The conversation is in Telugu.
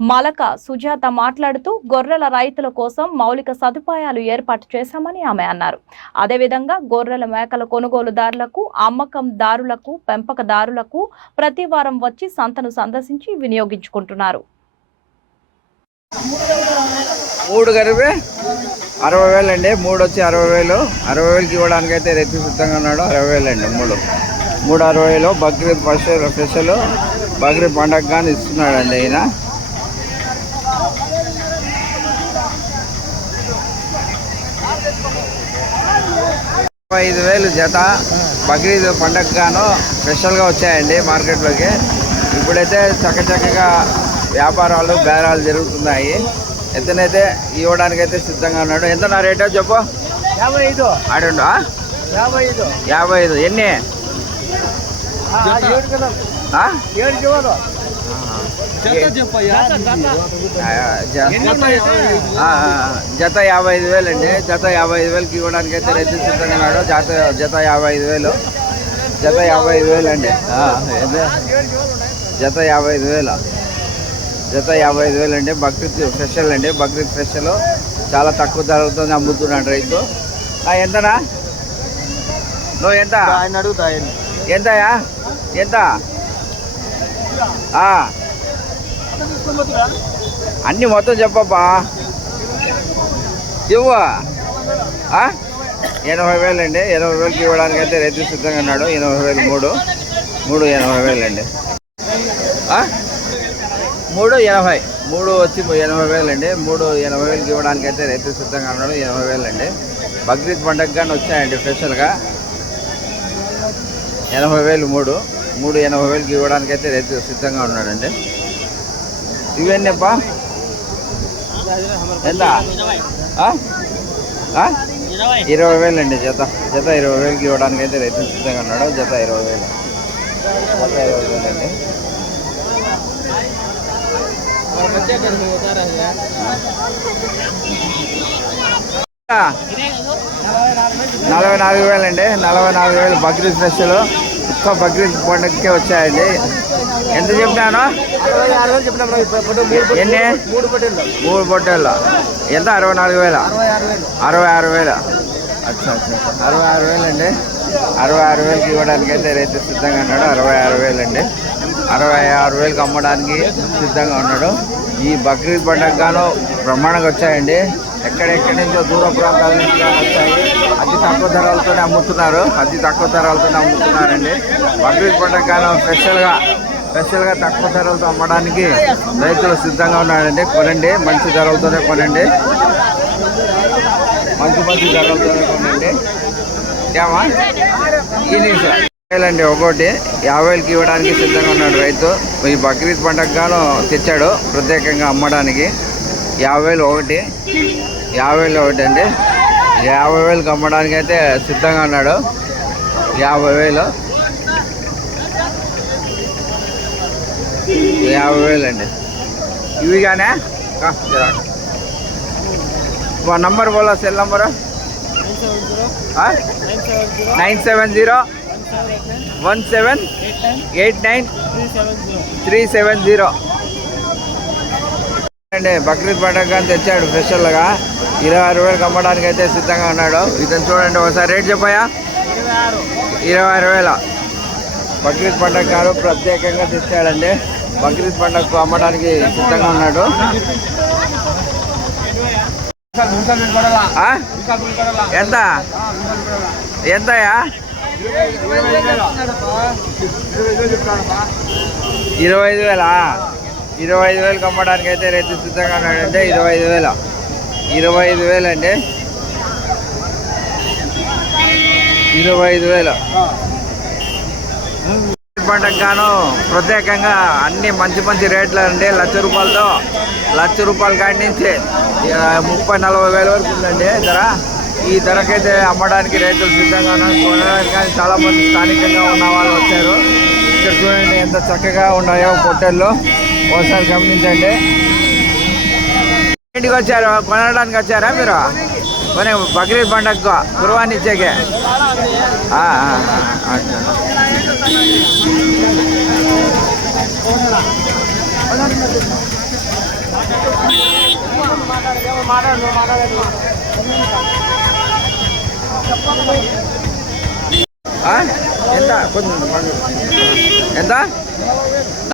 Malaka Sujatha మాట్లాడుతూ గొర్రెల రైతుల కోసం మౌలిక సదుపాయాలు ఏర్పాటు చేశామని ఆమె అన్నారు. అదేవిధంగా గొర్రెల మేకల కొనుగోలుదారులకు అమ్మకందారులకు పెంపకదారులకు ప్రతి వారం వచ్చి సంతను సందర్శించి వినియోగించుకుంటున్నారు. మూడు గరిపే అరవై వేలు అండి మూడు వచ్చి అరవై వేలు. అరవై వేలకి ఇవ్వడానికి అయితే రైతు సిద్ధంగా ఉన్నాడు. అరవై వేలు అండి మూడు. మూడు అరవై వేలు. Bakrid special special. బక్రీద్ పండగ కానీ ఇస్తున్నాడండి ఈయన. ఐదు వేలు జత. బక్రీద్ పండగ గాను స్పెషల్గా వచ్చాయండి మార్కెట్లోకి. ఇప్పుడైతే చక్కచక్కగా వ్యాపారాలు బేరాలు జరుగుతున్నాయి. ఎంతనైతే ఇవ్వడానికైతే సిద్ధంగా ఉన్నాడు. ఎంత నా రేటో చెప్పు? యాభై ఐదు ఆడండు యాభై ఐదు యాభై ఐదు ఎన్ని ఏడు జత యాభై ఐదు వేలు అండి. జత యాభై ఐదు వేలకి ఇవ్వడానికి అయితే రైతు సిద్ధంగా ఉన్నాడు జత జత యాభై ఐదు వేలు. జత యాభై ఐదు వేలు అండి? జత యాభై ఐదు వేలు. జత యాభై ఐదు వేలు అండి. బక్రీద్ స్పెషల్ అండి. బక్రీద్ స్పెషల్. చాలా తక్కువ ధరలతో అమ్ముతున్నాడు రైతు. ఆ, ఎంతనా? నువ్వు ఎంత? ఆయన అడుగుతా ఎంతయా? ఎంత? అన్ని మొత్తం చెప్పబ్బా. ఇవ్వ? ఎనభై వేలు అండి ఎనభై వేలకి ఇవ్వడానికి అయితే రైతు సిద్ధంగా ఉన్నాడు. ఎనభై వేలు మూడు. మూడు ఎనభై వేలు అండి? మూడు ఎనభై. మూడు వచ్చి ఎనభై వేలు అండి మూడు ఎనభై వేలకి ఇవ్వడానికి అయితే రైతు సిద్ధంగా ఉన్నాడు. ఎనభై వేలు అండి బక్రీద్ పండగ కానీ వచ్చాయండి స్పెషల్గా. ఎనభై వేలు మూడు. మూడు ఎనభై వేలకి ఇవ్వడానికి అయితే రైతు సిద్ధంగా ఉన్నాడండి. ఇవన్నీప్పా ఎంత? ఇరవై వేలు అండి జత. జత ఇరవై వేలకి ఇవ్వడానికి అయితే రైతు సిద్ధంగా ఉన్నాడు. జత ఇరవై వేలు. జత ఇరవై వేలు అండి నలభై నాలుగు వేలు అండి నలభై నాలుగు వేలు బక్రీద్ స్పెషల్. ఒక్క బక్రీద్ పండుగకే వచ్చాయండి. ఎంత చెప్పినా ఎన్ని? మూడు పొట్టేళ్ళు ఎంత? అరవై నాలుగు వేల? అరవై ఆరు వేలు. అచ్చా అచ్చా అరవై ఆరు వేలు అండి అరవై ఆరు వేలకి ఇవ్వడానికి అయితే రైతు సిద్ధంగా ఉన్నాడు. అరవై ఆరు వేలు అండి అరవై ఆరు వేలకి అమ్మడానికి సిద్ధంగా ఉన్నాడు. ఈ బక్రీద్ పండుగ గాను బ్రహ్మాండంగా వచ్చాయండి. ఎక్కడెక్కడి నుంచో దూర ప్రాంతాల నుంచి వచ్చాయి. తక్కువ ధరలతోనే అమ్ముతున్నారు. అతి తక్కువ ధరలతోనే అమ్ముతున్నారండి. బక్రీద్ పండుగ కాలం స్పెషల్గా స్పెషల్గా తక్కువ ధరలతో అమ్మడానికి రైతులు సిద్ధంగా ఉన్నారండి. కొనండి మంచి ధరలతోనే కొనండి. మంచి మంచి ధరలతోనే కొనండి. ఏమా? వేలండి ఒక్కోటి యాభై ఇవ్వడానికి సిద్ధంగా ఉన్నాడు రైతు. ఈ బక్రీద్ పండగ తెచ్చాడు ప్రత్యేకంగా అమ్మడానికి. యాభై వేలు ఒకటి యాభై వేలు ఒకటి అండి యాభై వేలకు అమ్మడానికి అయితే సిద్ధంగా ఉన్నాడు. యాభై వేలు. యాభై వేలు అండి ఇవి కానీ మా నంబర్ బోలా cell number? Nine seven zero. One seven eight nine three seven zero. అండి బక్రీద్ పండగ కానీ తెచ్చాడు స్పెషల్గా. ఇరవై ఆరు వేలకు అమ్మడానికి అయితే సిద్ధంగా ఉన్నాడు. ఇతను చూడండి ఒకసారి రేట్ చెప్పాయా ఇరవై ఆరు వేల. బక్రీద్ పండగ గారు ప్రత్యేకంగా తెచ్చాడండి. బక్రీద్ పండగకు అమ్మడానికి సిద్ధంగా ఉన్నాడు. ఎంత? ఎంతయా ఇరవై ఐదు వేలా? ఇరవై ఐదు వేలకు అమ్మడానికి అయితే రైతు సిద్ధంగా ఉన్నాడంటే ఇరవై ఐదు వేల. ఇరవై ఐదు వేలు అండి ఇరవై ఐదు వేలు. పంటకు గాను ప్రత్యేకంగా అన్ని మంచి మంచి రేట్లు అండి లక్ష రూపాయలతో లక్ష రూపాయల కాడి నుంచి ముప్పై నలభై వేల వరకు ఉందండి ధర. ఈ ధరకైతే అమ్మడానికి రైతులు సిద్ధంగా కొనడానికి కానీ చాలా మంది స్థానికంగా ఉన్న వాళ్ళు వచ్చారు. ఇక్కడ చూడండి ఎంత చక్కగా ఉన్నాయో పొట్టెళ్ళు ఒకసారి గమనించండి. ఇంటికి వచ్చారు కొనడానికి వచ్చారా మీరు? కొనే బక్రీద్ పండగకు గురువాన్ని ఇచ్చేకే. ఎంత? ఎంత?